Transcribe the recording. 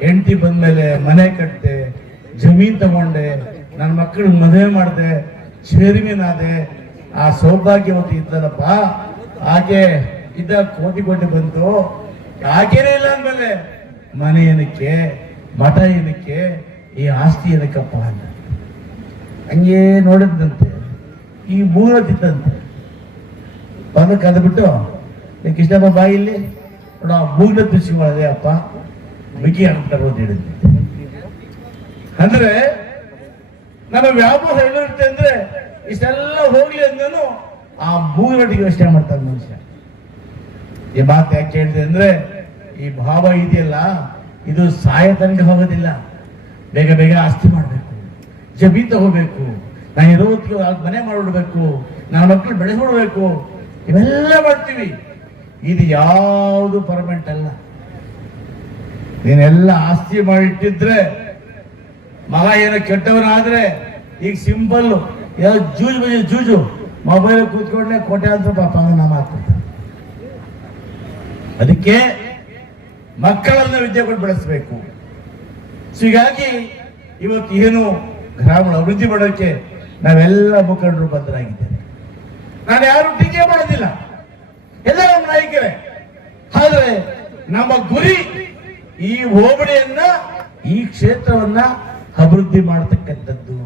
ಹೆಂಡತಿ ಬಂದ್ಮೇಲೆ ಮನೆ ಕಟ್ಟಿದೆ, ಜಮೀನ್ ತಗೊಂಡೆ, ನನ್ನ ಮಕ್ಕಳಿಗೆ ಮದುವೆ ಮಾಡಿದೆ, ಚೇರ್ಮನ್ ಆ ಸೌಭಾಗ್ಯವತಿ ಇದ್ದಲ್ಲಪ್ಪ, ಆಕೆ ಇದ್ದ ಕೋಟಿ ಬಂತು, ಆಕೆನೇ ಇಲ್ಲ ಅಂದ್ಮೇಲೆ ಮನೆ ಏನಕ್ಕೆ, ಮಠ ಏನಕ್ಕೆ, ಈ ಆಸ್ತಿ ಏನಕ್ಕಪ್ಪ ಅಂತ ಹಂಗೆ ನೋಡಿದಂತೆ. ಈ ಮೂರತ್ತಿತ್ತಂತೆ ಬಂದು ಕದ್ಬಿಟ್ಟು ಕೃಷ್ಣಪ್ಪ ಬಾಯಿಲ್ಲಿ ನೋಡ ಮೂಗ್ನ ತುಸಿ ಮಾಡಿದೆ ಅಪ್ಪ ಬಿಗಿ ಅಂತಾರೆ ಅಂತ ಹೇಳಿದ್ವಿ. ಅಂದ್ರೆ ನಮ್ಮ ವ್ಯಾಪಾರ ಏನಿರುತ್ತೆ ಅಂದ್ರೆ ಇಷ್ಟೆಲ್ಲ ಹೋಗ್ಲಿ ಅಂದನು ಆ ಮೂಗಿನೊಟ್ಟಿಗೆ ಯೋಚನೆ ಮಾಡ್ತಾನೆ ಮನುಷ್ಯ. ಈ ಮಾತು ಯಾಕೆ ಹೇಳಿದೆ ಅಂದ್ರೆ ಈ ಭಾವ ಇದೆಯಲ್ಲ ಇದು ಸಾಯ ತನಕ ಹೋಗೋದಿಲ್ಲ. ಬೇಗ ಬೇಗ ಆಸ್ತಿ ಮಾಡಬೇಕು, ಜಮೀನ್ ತಗೋಬೇಕು, ನಾನು ಇರೋ ಮನೆ ಮಾಡಿಬಿಡ್ಬೇಕು, ನನ್ನ ಮಕ್ಕಳು ಬೆಳೆಸ್ಬಿಡ್ಬೇಕು, ಇವೆಲ್ಲ ಮಾಡ್ತೀವಿ. ಇದು ಯಾವುದು ಪರ್ಮನೆಂಟ್ ಅಲ್ಲ. ನೀನೆಲ್ಲ ಆಸ್ತಿ ಮಾಡಿಟ್ಟಿದ್ರೆ ಮಗ ಏನೋ ಕೆಟ್ಟವನಾದ್ರೆ ಈಗ ಸಿಂಪಲ್ ಯಾವ ಜೂಜು ಮೊಬೈಲ್ ಕೂತ್ಕೊಂಡ್ರೆ ಕೋಟ್ಯಾಂತರ ಪಾಪ ನಾ ಮಾತಾಡ್ತಾರೆ. ಅದಕ್ಕೆ ಮಕ್ಕಳನ್ನ ವಿದ್ಯೆ ಕೊಟ್ಟು ಬೆಳೆಸಬೇಕು. ಹೀಗಾಗಿ ಇವತ್ತು ಏನು ಗ್ರಾಮೀಣ ಅಭಿವೃದ್ಧಿ ಮಾಡೋಕ್ಕೆ ನಾವೆಲ್ಲ ಮುಖಂಡರು ಬದ್ಧರಾಗಿದ್ದೇವೆ. ನಾನು ಯಾರು ಟೀಕೆ ಮಾಡೋದಿಲ್ಲ, ಎಲ್ಲ ನಮ್ಮ ನಾಯಕರೇ. ಆದ್ರೆ ನಮ್ಮ ಗುರಿ ಈ ಹೋಬಳಿಯನ್ನ, ಈ ಕ್ಷೇತ್ರವನ್ನ ಅಭಿವೃದ್ಧಿ ಮಾಡತಕ್ಕಂಥದ್ದು.